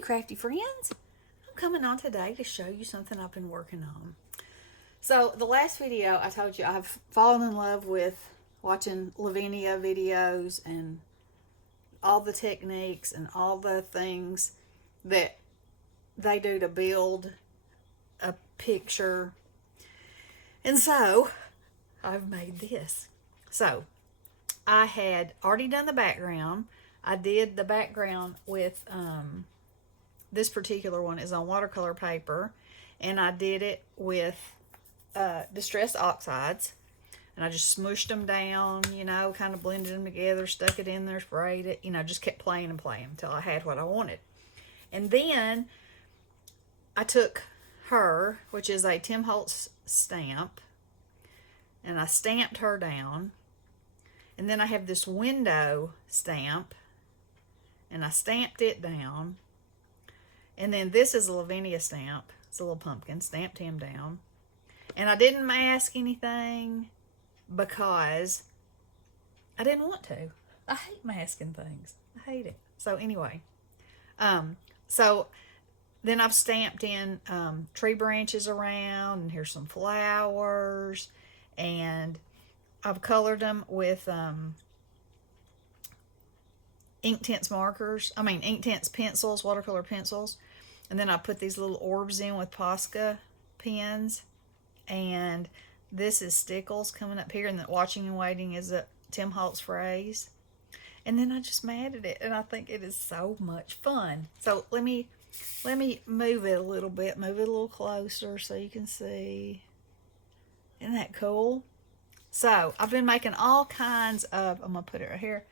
Hey crafty friends, I'm coming on today to show you something I've been working on. So the last video I told you I've fallen in love with watching Lavinia videos and all the techniques and all the things that they do to build a picture. And so I've made this. So I had already done the background. I did the background with this particular one is on watercolor paper, and I did it with distressed oxides, and I just smushed them down, you know, kind of blended them together, stuck it in there, sprayed it, you know, just kept playing and playing until I had what I wanted. And then I took her, which is a Tim Holtz stamp, and I stamped her down. And then I have this window stamp, and I stamped it down. And then this is a Lavinia stamp. It's a little pumpkin. Stamped him down. And I didn't mask anything because I didn't want to. I hate masking things. I hate it. So anyway, so then I've stamped in tree branches around, and here's some flowers, and I've colored them with Inktense pencils, watercolor pencils. And then I put these little orbs in with Posca pens. And this is Stickles coming up here. And the watching and waiting is a Tim Holtz phrase. And then I just matted it. And I think it is so much fun. So let me move it a little bit. Move it a little closer so you can see. Isn't that cool? So I've been making all kinds of, I'm going to put it right here,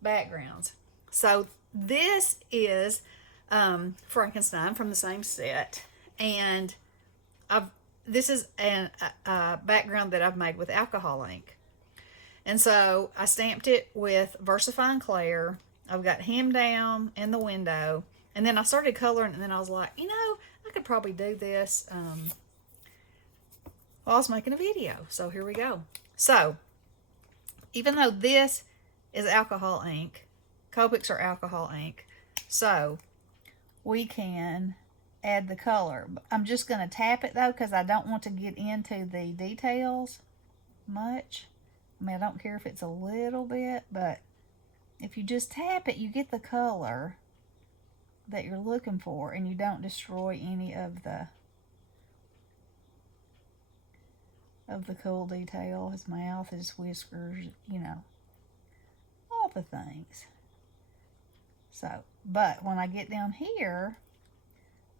backgrounds. So this is Frankenstein from the same set, and this is a background that I've made with alcohol ink. And so I stamped it with VersaFine Clair. I've got him down in the window, and then I started coloring, and then I was like, you know, I could probably do this while I was making a video. So here we go. So even though this is alcohol ink, Copics are alcohol ink, so we can add the color. I'm just going to tap it though, because I don't want to get into the details much. I mean, I don't care if it's a little bit, but if you just tap it, you get the color that you're looking for, and you don't destroy any of the cool detail. His mouth, his whiskers, you know, all the things. So, but when I get down here,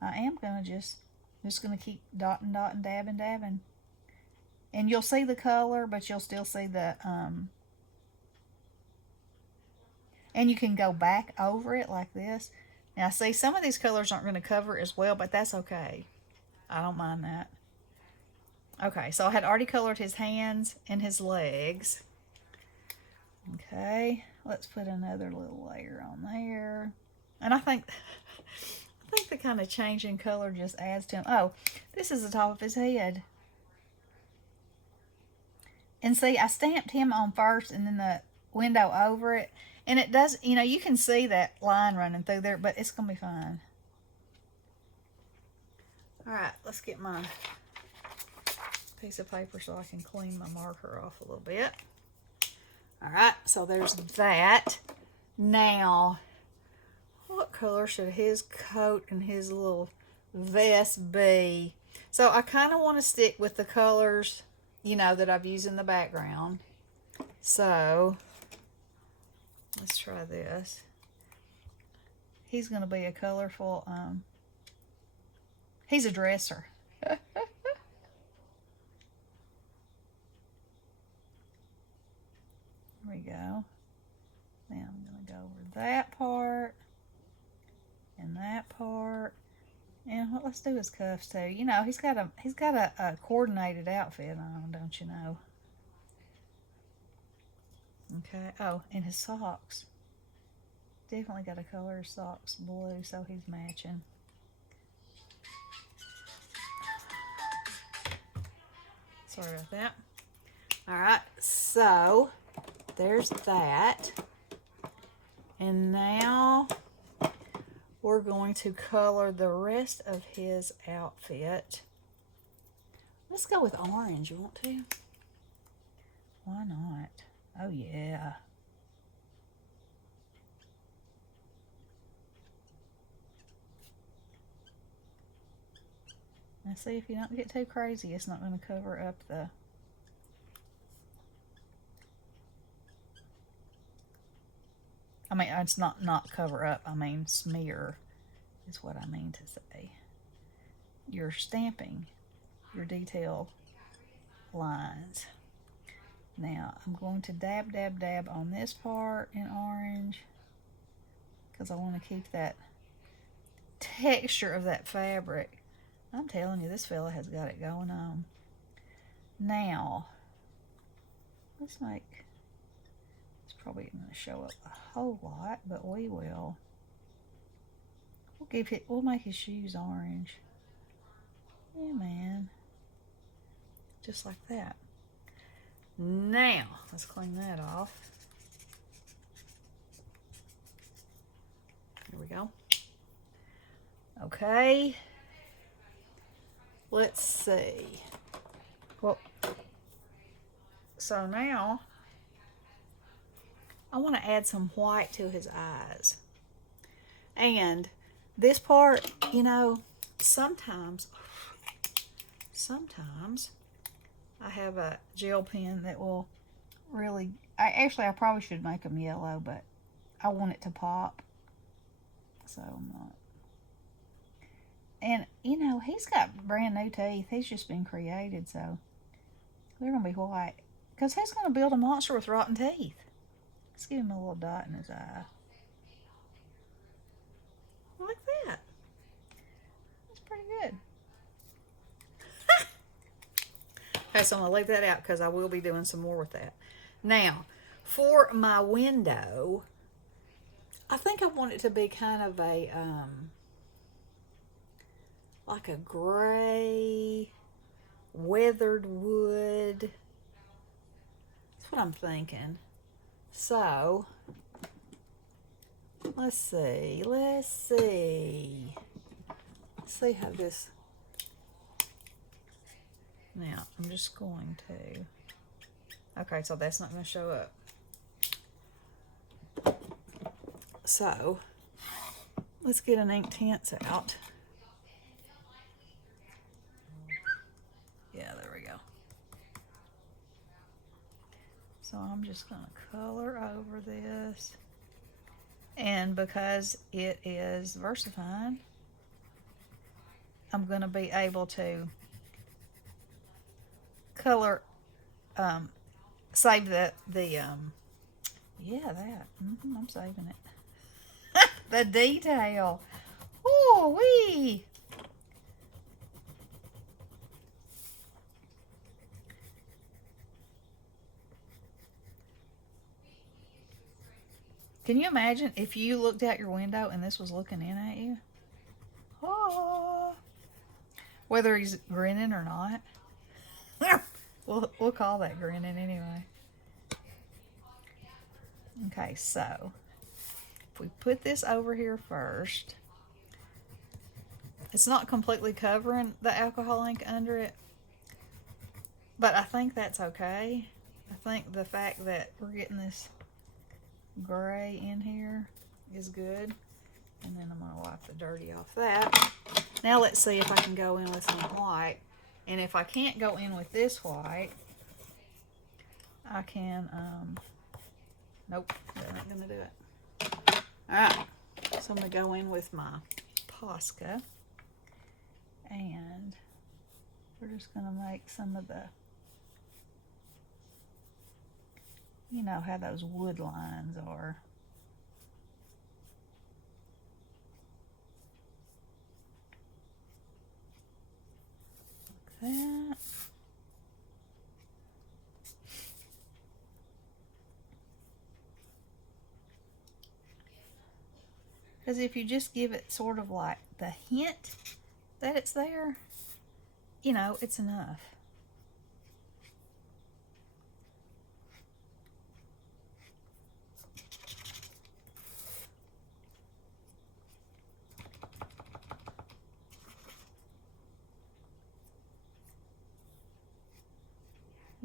I am going to just going to keep dotting, dabbing. And you'll see the color, but you'll still see the, and you can go back over it like this. Now, see, some of these colors aren't going to cover as well, but that's okay. I don't mind that. Okay, so I had already colored his hands and his legs. Okay, let's put another little layer on there. And I think the kind of change in color just adds to him. Oh, this is the top of his head. And see, I stamped him on first and then the window over it. And it does, you know, you can see that line running through there, but it's going to be fine. All right, let's get my piece of paper so I can clean my marker off a little bit. All right, so there's that. Now, what color should his coat and his little vest be? So I kind of want to stick with the colors, you know, that I've used in the background. So let's try this. He's going to be a colorful, he's a dresser. There we go. Now I'm going to go over that part and that part, and well, let's do his cuffs too. You know, he's got a coordinated outfit on, don't you know? Okay. Oh, and his socks. Definitely got to color his socks blue so he's matching. Sorry about that. All right, so there's that. And now we're we're going to color the rest of his outfit. Let's go with orange. You want to? Why not? Oh, yeah. Now see, if you don't get too crazy, it's not going to cover up the... I mean, it's not cover up. I mean, smear is what I mean to say. You're stamping your detail lines. Now, I'm going to dab, dab, dab on this part in orange because I want to keep that texture of that fabric. I'm telling you, this fella has got it going on. Now, let's make... It's probably going to show up a whole lot, but we will. We'll make his shoes orange. Yeah, man. Just like that. Now, let's clean that off. Here we go. Okay. Let's see. Well, so now I want to add some white to his eyes. And this part, you know, sometimes I have a gel pen that will really... I probably should make them yellow, but I want it to pop. So I'm not. And, you know, he's got brand new teeth. He's just been created, so they're going to be white. Because he's going to build a monster with rotten teeth. Let's give him a little dot in his eye. Like that. That's pretty good. Okay, so I'm going to leave that out because I will be doing some more with that. Now, for my window, I think I want it to be kind of a, like a gray, weathered wood. That's what I'm thinking. So, let's see how this... Now, I'm just going to... Okay, so that's not going to show up. So, let's get an Inktense out. Yeah, there we go. So I'm just going to color over this. And because it is VersaFine, I'm going to be able to color, save yeah, that. I'm saving it. The detail. Oh, wee. Can you imagine if you looked out your window and this was looking in at you? Oh. Whether he's grinning or not. We'll call that grinning anyway. Okay, so if we put this over here first, it's not completely covering the alcohol ink under it, but I think that's okay. I think the fact that we're getting this gray in here is good. And then I'm going to wipe the dirty off that. Now let's see if I can go in with some white. And if I can't go in with this white, I can, nope, that ain't going to do it. Alright, so I'm going to go in with my Posca. And we're just going to make some of the, you know how those wood lines are. Like that. Because if you just give it sort of like the hint that it's there, you know, it's enough.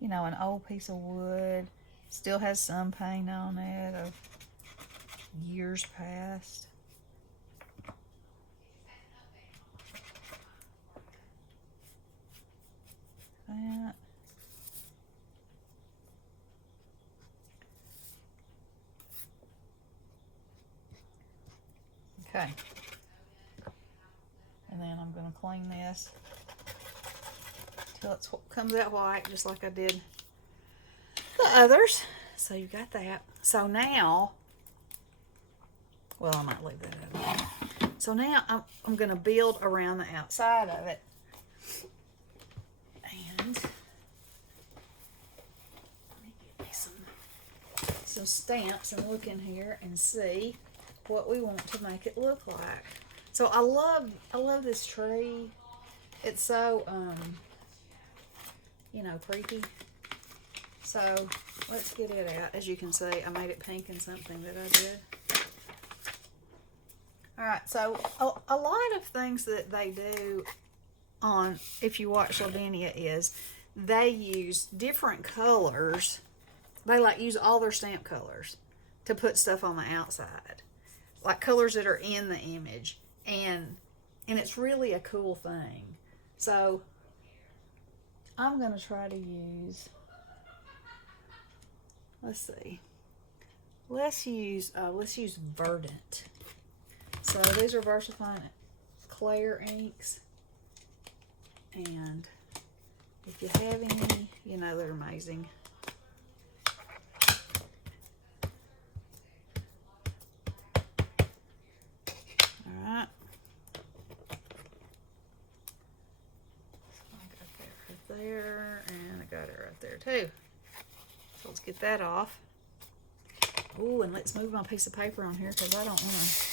you know, an old piece of wood. Still has some paint on it of years past. That. Okay. And then I'm going to clean this till it comes out white, just like I did the others. So you got that. So now, well, I might leave that out. So now I'm going to build around the outside of it. And let me get me some stamps and look in here and see what we want to make it look like. So I love this tree. It's so you know, creepy. So let's get it out. As you can see, I made it pink in something that I did. Alright, so a lot of things that they do on, if you watch Lavinia, is they use different colors. They like use all their stamp colors to put stuff on the outside. Like colors that are in the image. And it's really a cool thing. So I'm going to try to use, let's see. Let's use Verdant. So these are VersaFine Claire inks. And if you have any, you know they're amazing. Alright. So I got that right there, and I got it right there too. So let's get that off. Ooh, and let's move my piece of paper on here because I don't want to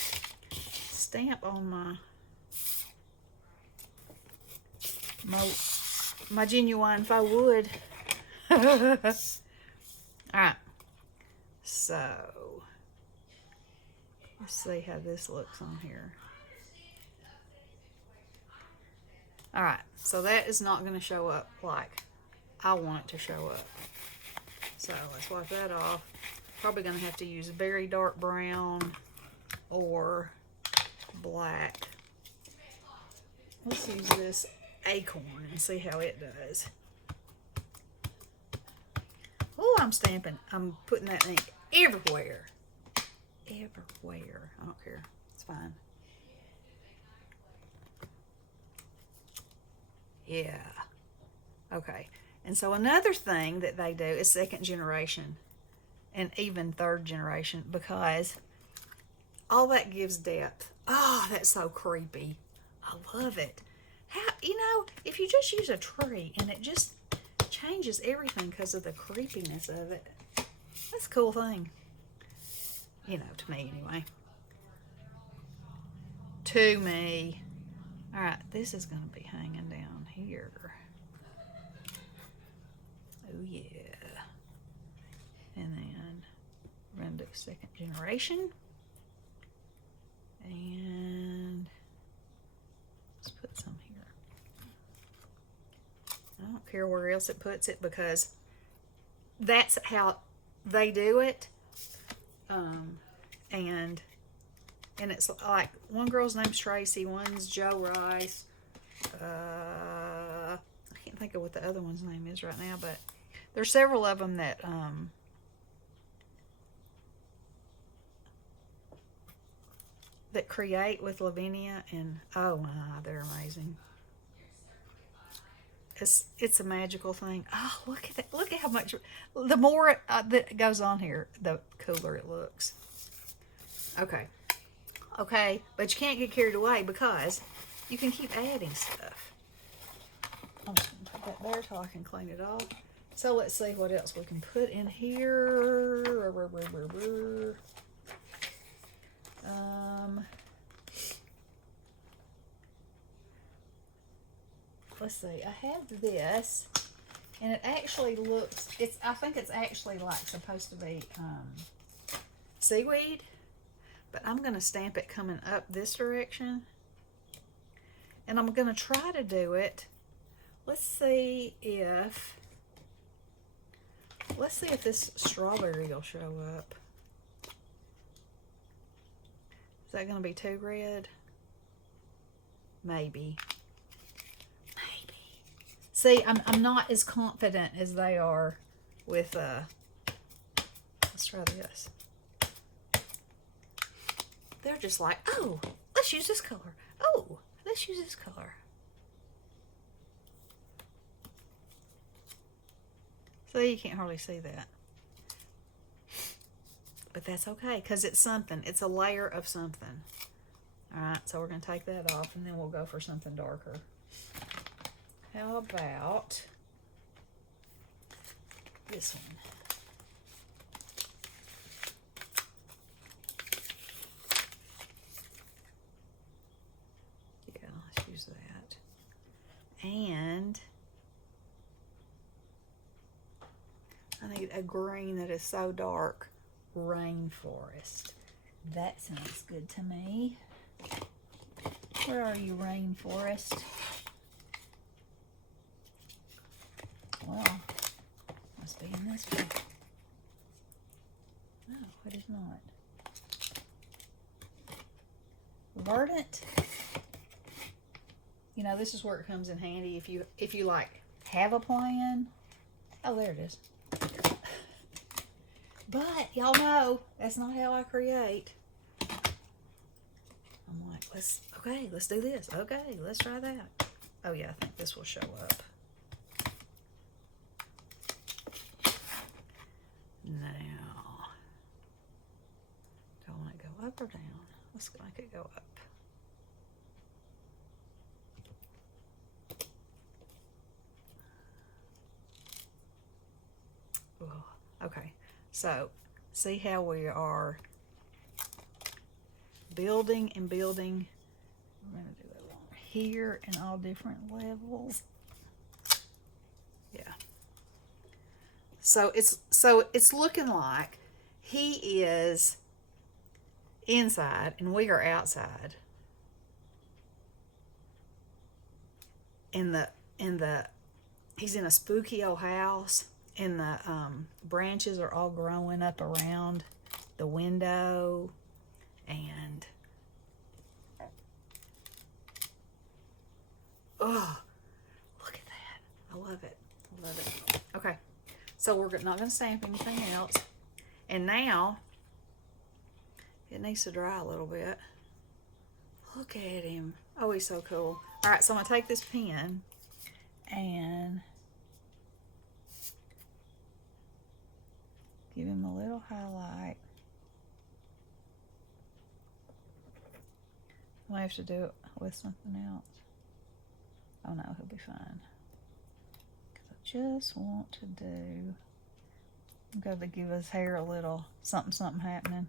stamp on my genuine faux wood. Alright, so let's see how this looks on here. Alright, so that is not going to show up like I want it to show up. So let's wipe that off. Probably going to have to use very dark brown or black. Let's use this acorn and see how it does. Oh, I'm stamping. I'm putting that ink everywhere. Everywhere. I don't care. It's fine. Yeah. Okay. And so another thing that they do is second generation and even third generation, because all that gives depth. Oh, that's so creepy. I love it. How, you know, if you just use a tree and it just changes everything because of the creepiness of it. That's a cool thing. You know, to me anyway. To me. Alright, this is going to be hanging down here. Oh yeah. And then we're going to do second generation. And let's put some here. I don't care where else it puts it because that's how they do it. And it's like one girl's name's Tracy, one's Joe Rice. I can't think of what the other one's name is right now, but there's several of them that that create with Lavinia, and oh my, they're amazing. It's a magical thing. Oh, look at that. Look at how much, the more that goes on here, the cooler it looks. Okay. Okay, but you can't get carried away because you can keep adding stuff. I'm just going to put that there till I can clean it off. So let's see what else we can put in here. Let's see, I have this, and it actually looks, I think it's actually like supposed to be seaweed, but I'm going to stamp it coming up this direction, and I'm going to try to do it. Let's see if Let's see if this strawberry will show up. Is that going to be too red? Maybe. Maybe. See, I'm not as confident as they are with, let's try this. They're just like, oh, let's use this color. Oh, let's use this color. See, you can't hardly see that. But that's okay, because it's something. It's a layer of something. All right, so we're going to take that off, and then we'll go for something darker. How about this one? Yeah, let's use that. And I need a green that is so dark. Rainforest. That sounds good to me. Where are you, rainforest? Well, must be in this one. No, it is not. Verdant. You know, this is where it comes in handy if you like have a plan. Oh, there it is. But y'all know that's not how I create. I'm like, let's do this. Okay, let's try that. Oh yeah, I think this will show up. Now, do I want it to go up or down? Let's make it go up. Oh, okay. So, see how we are building and building. We're going to do it along here in all different levels. Yeah. So it's looking like he is inside and we are outside. He's in a spooky old house. And the branches are all growing up around the window, and oh, look at that. I love it. I love it. Okay, so we're not going to stamp anything else. And now it needs to dry a little bit. Look at him. Oh, he's so cool. All right, so I'm going to take this pen and give him a little highlight. I might have to do it with something else. Oh no, he'll be fine. Because I just want to do, I'm going to give his hair a little something happening.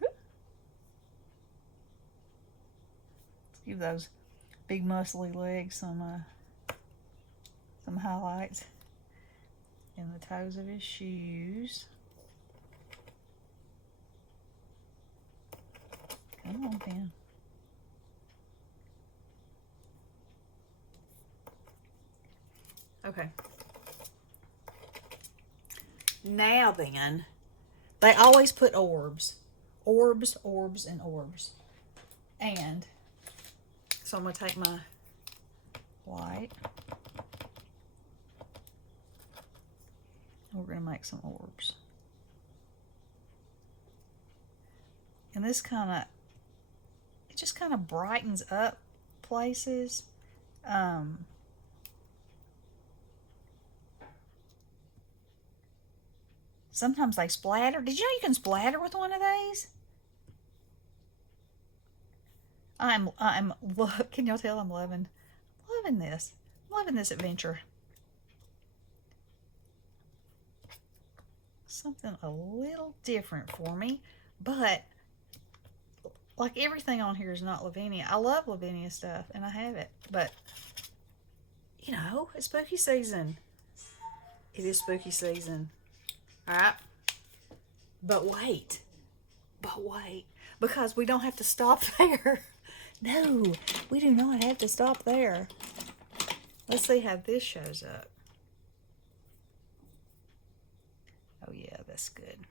Let's give those big muscly legs some highlights in the toes of his shoes. Come on, pen. Okay. Now then, they always put orbs. Orbs, orbs, and orbs. And so I'm going to take my white. We're going to make some orbs. And this it just kind of brightens up places. Sometimes they splatter. Did you know you can splatter with one of these? Can y'all tell I'm loving this? I'm loving this adventure. Something a little different for me, but like everything on here is not Lavinia. I love Lavinia stuff and I have it, but you know, it's spooky season. It is spooky season. All right. But wait, because we don't have to stop there. No, we do not have to stop there. Let's see how this shows up. Oh yeah, that's good.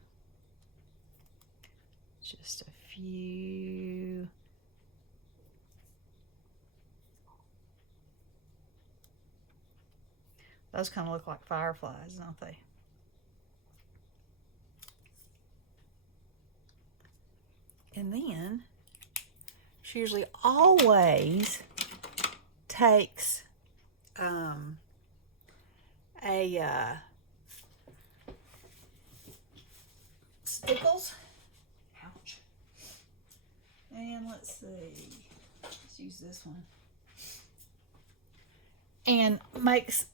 Just a few. Those kind of look like fireflies, don't they? And then she usually always takes stickles. Ouch. And let's see. Let's use this one. And makes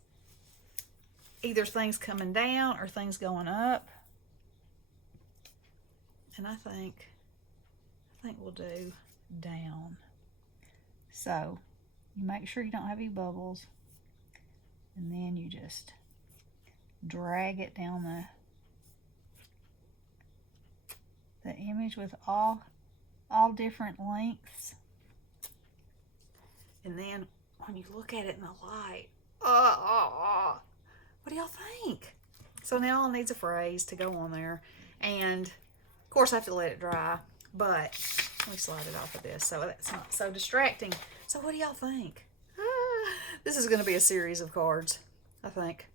either things coming down or things going up. And I think we'll do down. So you make sure you don't have any bubbles, and then you just drag it down the image with all different lengths. And then when you look at it in the light, what do y'all think? So now it needs a phrase to go on there, and of course I have to let it dry, but let me slide it off of this so that's not so distracting. So what do y'all think? This is going to be a series of cards, I think.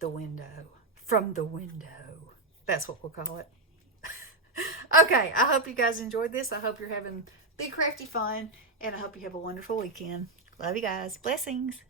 The window. From the window. That's what we'll call it. Okay, I hope you guys enjoyed this. I hope you're having big crafty fun, and I hope you have a wonderful weekend. Love you guys. Blessings.